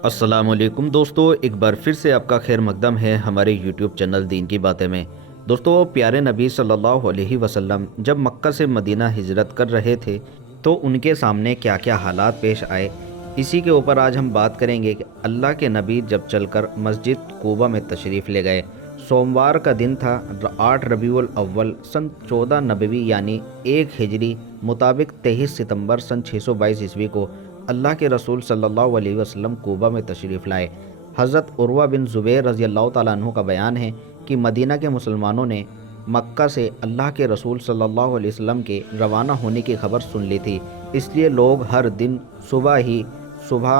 अस्सलाम वालेकुम दोस्तों, एक बार फिर से आपका खैर मकदम है हमारे यूट्यूब चैनल दीन की बातें में। दोस्तों, प्यारे नबी सल्लल्लाहु अलैहि वसल्लम जब मक्का से मदीना हिजरत कर रहे थे तो उनके सामने क्या क्या हालात पेश आए, इसी के ऊपर आज हम बात करेंगे कि अल्लाह के नबी जब चलकर मस्जिद कूबा में तशरीफ़ ले गए। सोमवार का दिन था, 8 रबीउल अव्वल सन 14 नबवी यानी 1 हिजरी मुताबिक 23 सितंबर सन 622 ईस्वी को अल्लाह के रसूल सल्लल्लाहु अलैहि वसल्लम कूबा में तशरीफ़ लाए। हज़रत उर्वा बिन ज़ुबैर रज़ी अल्लाह ताला अन्हु का बयान है कि मदीना के मुसलमानों ने मक्का से अल्लाह के रसूल सल्लल्लाहु अलैहि वसल्लम के रवाना होने की खबर सुन ली थी, इसलिए लोग हर दिन सुबह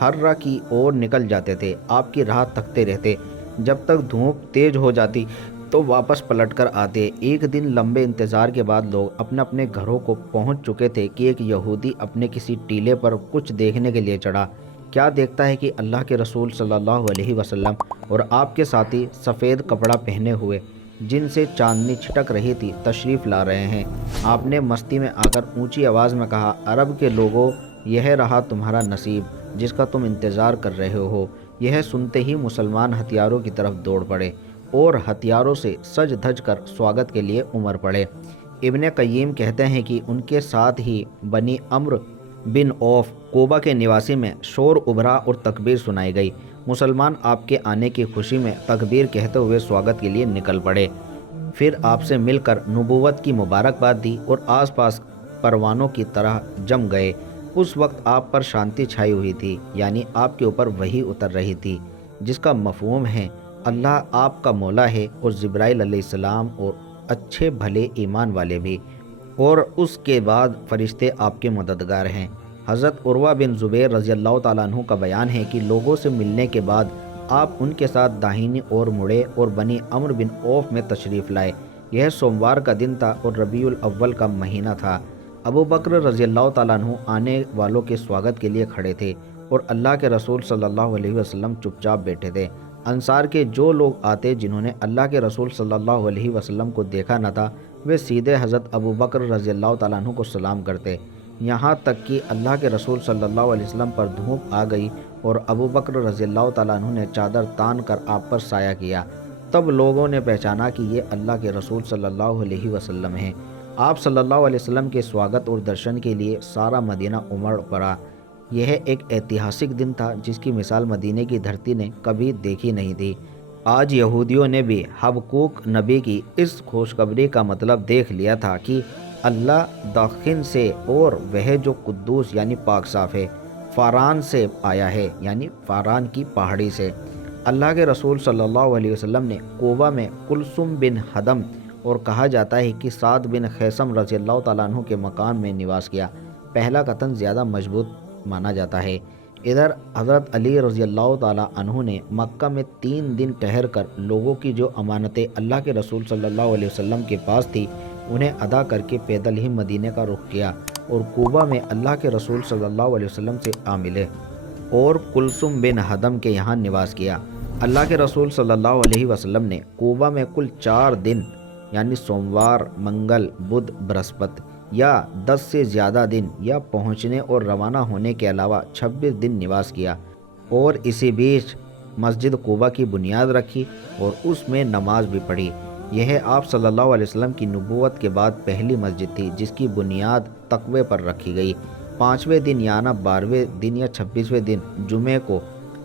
हर्रा की ओर निकल जाते थे, आपकी राह तकते रहते। जब तक धूप तेज हो जाती तो वापस पलट कर आते। एक दिन लंबे इंतज़ार के बाद लोग अपने अपने घरों को पहुंच चुके थे कि एक यहूदी अपने किसी टीले पर कुछ देखने के लिए चढ़ा। क्या देखता है कि अल्लाह के रसूल सल्लल्लाहु अलैहि वसल्लम और आपके साथी सफ़ेद कपड़ा पहने हुए, जिनसे चांदनी छिटक रही थी, तशरीफ़ ला रहे हैं। आपने मस्ती में आकर ऊंची आवाज़ में कहा, अरब के लोगों, यह रहा तुम्हारा नसीब जिसका तुम इंतज़ार कर रहे हो। यह सुनते ही मुसलमान हथियारों की तरफ दौड़ पड़े और हथियारों से सज धज कर स्वागत के लिए उमड़ पड़े। इब्ने क़य्यिम कहते हैं कि उनके साथ ही बनी अम्र बिन औफ कोबा के निवासी में शोर उभरा और तकबीर सुनाई गई। मुसलमान आपके आने की खुशी में तकबीर कहते हुए स्वागत के लिए निकल पड़े। फिर आपसे मिलकर नबूवत की मुबारकबाद दी और आसपास परवानों की तरह जम गए। उस वक्त आप पर शांति छाई हुई थी, यानी आपके ऊपर वही उतर रही थी, जिसका मफ़हूम है अल्लाह आपका मौला है और जिब्राइल अलैहिस्सलाम और अच्छे भले ईमान वाले भी, और उसके बाद फरिश्ते आपके मददगार हैं। हज़रत उर्वा बिन ज़ुबैर रज़ी अल्लाह ताला अन्हु का बयान है कि लोगों से मिलने के बाद आप उनके साथ दाहिनी ओर मुड़े और बनी अम्र बिन औफ में तशरीफ़ लाए। यह सोमवार का दिन था और रबीउल अव्वल का महीना था। अबू बकर रज़ी अल्लाह ताला अन्हु आने वालों के स्वागत के लिए खड़े थे और अल्लाह के रसूल सल्लल्लाहु अलैहि वसल्लम चुपचाप बैठे थे। अंसार के जो लोग आते जिन्होंने अल्लाह के रसूल सल्लल्लाहु अलैहि वसल्लम को देखा न था, वे सीधे हज़रत अबू बकर रज़ी अल्लाह ताला अन्हु को सलाम करते। यहाँ तक कि अल्लाह के रसूल सल्लल्लाहु अलैहि वसल्लम पर धूप आ गई और अबू बकर रज़ी अल्लाह ताला अन्हु ने चादर तान कर आप पर साया किया। तब लोगों ने पहचाना कि ये अल्लाह के रसूल सल्लल्लाहु अलैहि वसल्लम हैं। आप सल्लल्लाहु अलैहि वसल्लम के स्वागत और दर्शन के लिए सारा मदीना उमड़ पड़ा। यह एक ऐतिहासिक दिन था जिसकी मिसाल मदीने की धरती ने कभी देखी नहीं थी। आज यहूदियों ने भी हबकूक नबी की इस खुशखबरी का मतलब देख लिया था कि अल्लाह दखिन से और वह जो कुद्दूस यानी पाक साफ है, फ़ारान से आया है, यानी फ़ारान की पहाड़ी से। अल्लाह के रसूल सल्लल्लाहु अलैहि वसल्लम ने कोबा में कुलसुम बिन हदम और कहा जाता है कि साद बिन खैसम रज़ी अल्लाह ताला अन्हु के मकान में निवास किया। पहला कथन ज़्यादा मजबूत माना जाता है। इधर हज़रत अली रज़ी अल्लाह ताला अन्हु ने मक्का में 3 दिन ठहर कर लोगों की जो अमानतें अल्लाह के रसूल सल्लल्लाहु अलैहि वसल्लम के पास थी, उन्हें अदा करके पैदल ही मदीने का रुख किया और कूबा में अल्लाह के रसूल सल्लल्लाहु अलैहि वसल्लम से आ मिले और कुलसुम बिन हदम के यहाँ निवास किया। अल्लाह के रसूल सल्लल्लाहु अलैहि वसल्लम ने कूबा में कुल 4 दिन यानी सोमवार, मंगल, बुध, बृहस्पति या 10 से ज़्यादा दिन या पहुँचने और रवाना होने के अलावा 26 दिन निवास किया और इसी बीच मस्जिद कूबा की बुनियाद रखी और उसमें नमाज भी पढ़ी। यह आप सल्लल्लाहु अलैहि वसल्लम की नबूवत के बाद पहली मस्जिद थी जिसकी बुनियाद तकवे पर रखी गई। 5वें दिन यानी 12वें दिन या 26वें दिन जुमे को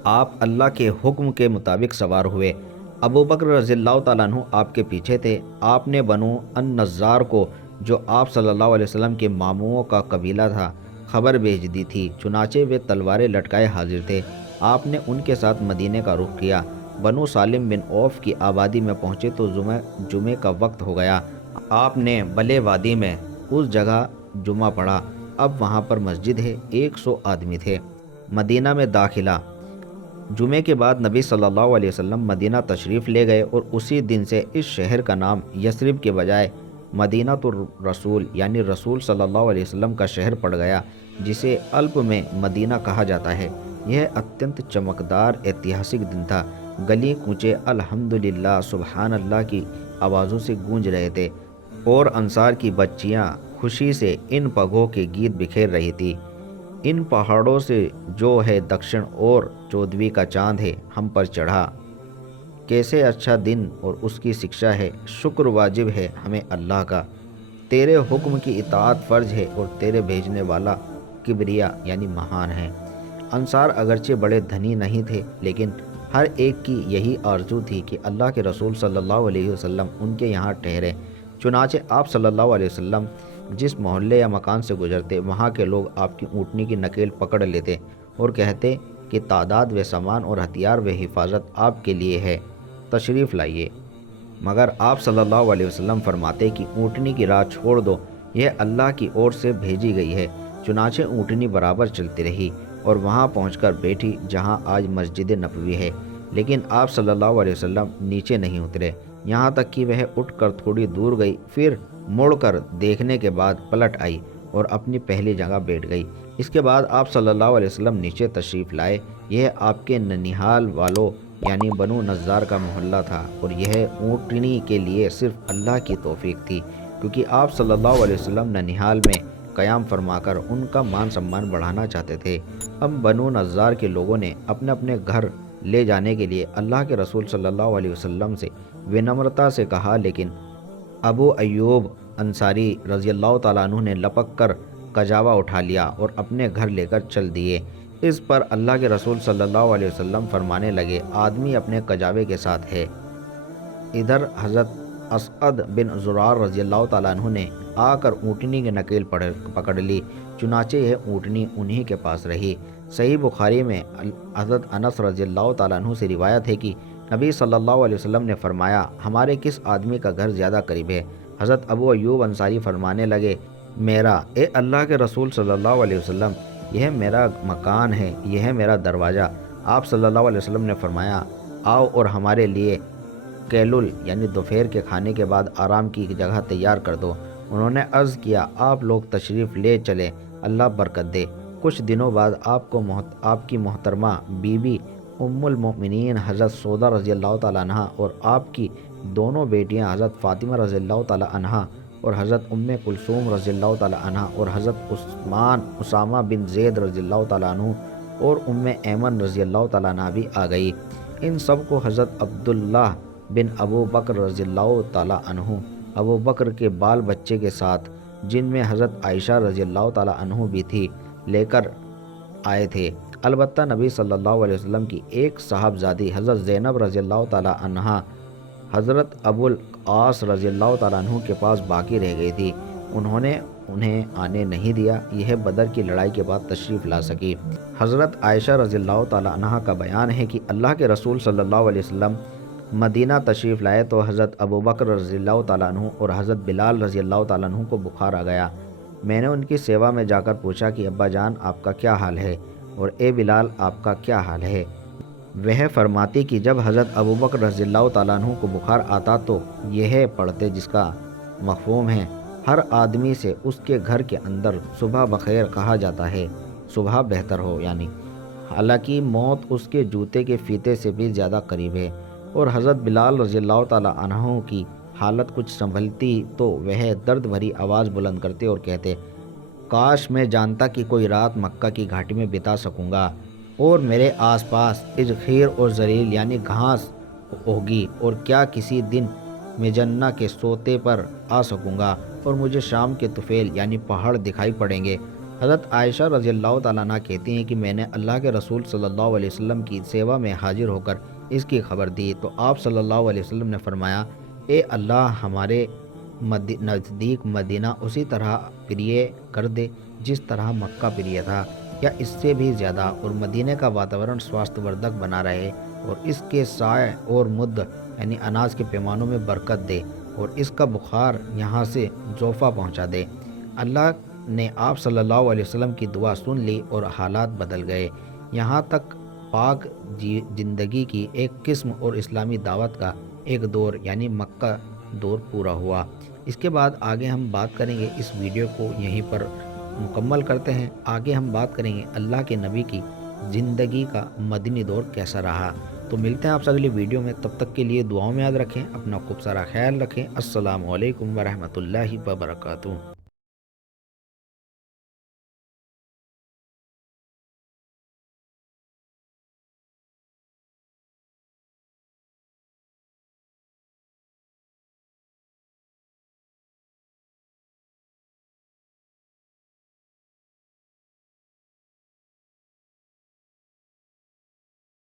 आप अल्लाह के हुक्म के मुताबिक सवार हुए। अबू बकर रज़ियल्लाहु ताला अन्हु आपके पीछे थे। आपने बनु अन-नज़्जार को, जो आप सल्लल्लाहु अलैहि वसल्लम के मामूओं का कबीला था, खबर भेज दी थी। चुनाचे वे तलवारें लटकाए हाजिर थे। आपने उनके साथ मदीने का रुख किया। बनु सालिम बिन औफ की आबादी में पहुँचे तो जुमे का वक्त हो गया। आपने बले वादी में उस जगह जुमा पढ़ा। अब वहाँ पर मस्जिद है, 100 आदमी थे। मदीना में दाखिला। जुमे के बाद नबी सल्लल्लाहु अलैहि वसल्लम मदीना तशरीफ़ ले गए और उसी दिन से इस शहर का नाम यसरिब के बजाय मदीना तो रसूल यानी रसूल सल्लल्लाहु अलैहि वसल्लम का शहर पड़ गया, जिसे अल्प में मदीना कहा जाता है। यह अत्यंत चमकदार ऐतिहासिक दिन था। गली कूचे अल्हम्दुलिल्लाह सुबहान अल्लाह की आवाज़ों से गूंज रहे थे और अंसार की बच्चियाँ खुशी से इन पगों के गीत बिखेर रही थी। ان پہاڑوں سے جو ہے دکشن اور 14ویں کا چاند ہے ہم پر چڑھا، کیسے اچھا دن اور اس کی شکشا ہے، شکر واجب ہے ہمیں اللہ کا، تیرے حکم کی اطاعت فرض ہے اور تیرے بھیجنے والا کبریا یعنی مہان ہے۔ انصار اگرچہ بڑے دھنی نہیں تھے لیکن ہر ایک کی یہی آرزو تھی کہ اللہ کے رسول صلی اللہ علیہ وسلم ان کے یہاں ٹھہرے۔ چنانچہ آپ صلی اللہ علیہ وسلم جس محلے یا مکان سے گزرتے وہاں کے لوگ آپ کی اونٹنی کی نکیل پکڑ لیتے اور کہتے کہ تعداد و سامان اور ہتھیار و حفاظت آپ کے لیے ہے، تشریف لائیے، مگر آپ صلی اللہ علیہ وسلم فرماتے کہ اونٹنی کی راہ چھوڑ دو، یہ اللہ کی اور سے بھیجی گئی ہے۔ چنانچہ اونٹنی برابر چلتی رہی اور وہاں پہنچ کر بیٹھی جہاں آج مسجد نبوی ہے، لیکن آپ صلی اللہ علیہ وسلم نیچے نہیں اترے، یہاں تک کہ وہ اٹھ کر تھوڑی دور گئی، پھر مڑ کر دیکھنے کے بعد پلٹ آئی اور اپنی پہلی جگہ بیٹھ گئی۔ اس کے بعد آپ صلی اللہ علیہ وسلم نیچے تشریف لائے۔ یہ آپ کے ننیحال والوں یعنی بنو نجار کا محلہ تھا اور یہ اونٹنی کے لیے صرف اللہ کی توفیق تھی، کیونکہ آپ صلی اللہ علیہ وسلم ننیحال میں قیام فرما کر ان کا مان سمان بڑھانا چاہتے تھے۔ اب بنو نجار کے لوگوں نے اپنے اپنے گھر لے جانے کے لیے اللہ کے رسول صلی اللہ علیہ وسلم سے ونمرتا سے کہا، لیکن ابو ایوب انصاری رضی اللہ تعالیٰ عنہ نے لپک کر کجاوا اٹھا لیا اور اپنے گھر لے کر چل دیے۔ اس پر اللہ کے رسول صلی اللہ علیہ وسلم فرمانے لگے، آدمی اپنے کجاوے کے ساتھ ہے۔ ادھر حضرت اسعد بن زرار رضی اللہ تعالیٰ عنہ نے آ کر اونٹنی کی نکیل پکڑ لی، چنانچہ یہ اونٹنی انہی کے پاس رہی۔ صحیح بخاری میں حضرت انس رضی اللہ تعالیٰ عنہ سے روایت ہے کہ نبی صلی اللہ علیہ وسلم نے فرمایا، ہمارے کس آدمی کا گھر زیادہ قریب ہے؟ حضرت ابو ایوب انصاری فرمانے لگے، میرا، اے اللہ کے رسول صلی اللہ علیہ وسلم، یہ میرا مکان ہے، یہ ہے میرا دروازہ۔ آپ صلی اللہ علیہ وسلم نے فرمایا، آؤ اور ہمارے لیے کیلول یعنی دوپہر کے کھانے کے بعد آرام کی جگہ تیار کر دو۔ انہوں نے عرض کیا، آپ لوگ تشریف لے چلیں، اللہ برکت دے۔ کچھ دنوں بعد آپ کی محترمہ بی بی ام المؤمنین حضرت سودا رضی اللہ تعالیٰ عنہ اور آپ کی دونوں بیٹیاں حضرت فاطمہ رضی اللہ تعالیٰ عنہ اور حضرت ام کلثوم رضی اللہ تعالیٰ عنہ اور حضرت اسامہ بن زید رضی اللہ تعالیٰ عنہ اور ام ایمن رضی اللہ تعالیٰ عنہ بھی آ گئی۔ ان سب کو حضرت عبداللہ بن ابو بکر رضی اللہ تعالیٰ عنہ، ابو بکر کے بال بچے کے ساتھ، جن میں حضرت عائشہ رضی اللہ تعالیٰ عنہ بھی تھی، لے کر آئے تھے۔ البتہ نبی صلی اللہ علیہ وسلم کی ایک صاحبزادی حضرت زینب رضی اللہ تعالیٰ عنہ حضرت ابو العاص رضی اللہ تعالیٰ عنہ کے پاس باقی رہ گئی تھی، انہوں نے انہیں آنے نہیں دیا، یہ بدر کی لڑائی کے بعد تشریف لا سکی۔ حضرت عائشہ رضی اللہ تعالیٰ عنہ کا بیان ہے کہ اللہ کے رسول صلی اللہ علیہ وسلم مدینہ تشریف لائے تو حضرت ابو بکر رضی اللہ تعالیٰ عنہ اور حضرت بلال رضی اللہ تعالیٰ عنہ کو بخار آ گیا۔ میں نے ان کی سیوا میں جا کر پوچھا کہ ابا جان آپ کا کیا حال ہے اور اے بلال آپ کا کیا حال ہے؟ وہ فرماتی کہ جب حضرت ابو بکر رضی اللہ تعالیٰ عنہ کو بخار آتا تو یہ پڑھتے، جس کا مفہوم ہے ہر آدمی سے اس کے گھر کے اندر صبح بخیر کہا جاتا ہے، صبح بہتر ہو، یعنی حالانکہ موت اس کے جوتے کے فیتے سے بھی زیادہ قریب ہے۔ اور حضرت بلال رضی اللہ تعالیٰ عنہ کی حالت کچھ سنبھلتی تو وہ درد بھری آواز بلند کرتے اور کہتے، کاش میں جانتا کہ کوئی رات مکہ کی گھاٹی میں بتا سکوں گا اور میرے آس پاس اجخیر اور زریل یعنی گھاس ہوگی، اور کیا کسی دن مجنہ کے سوتے پر آ سکوں گا اور مجھے شام کے طفیل یعنی پہاڑ دکھائی پڑیں گے۔ حضرت عائشہ رضی اللہ تعالیٰ عنہ کہتی ہیں کہ میں نے اللہ کے رسول صلی اللہ علیہ وسلم کی سیوا میں حاضر ہو کر اس کی خبر دی تو آپ صلی اللہ علیہ وسلم نے فرمایا، اے اللہ ہمارے نزدیک مدینہ اسی طرح پریے کر دے جس طرح مکہ پریے تھا، یا اس سے بھی زیادہ، اور مدینہ کا واتاورن سواستھ وردک بنا رہے اور اس کے سائے اور مد یعنی اناج کے پیمانوں میں برکت دے اور اس کا بخار یہاں سے جوفہ پہنچا دے۔ اللہ نے آپ صلی اللہ علیہ وسلم کی دعا سن لی اور حالات بدل گئے، یہاں تک پاک زندگی کی ایک قسم اور اسلامی دعوت کا ایک دور یعنی مکہ دور پورا ہوا۔ اس کے بعد آگے ہم بات کریں گے، اس ویڈیو کو یہیں پر مکمل کرتے ہیں، آگے ہم بات کریں گے اللہ کے نبی کی زندگی کا مدنی دور کیسا رہا۔ تو ملتے ہیں آپ سے اگلی ویڈیو میں، تب تک کے لیے دعاؤں میں یاد رکھیں، اپنا خوب سارا خیال رکھیں۔ السلام علیکم ورحمۃ اللہ وبرکاتہ۔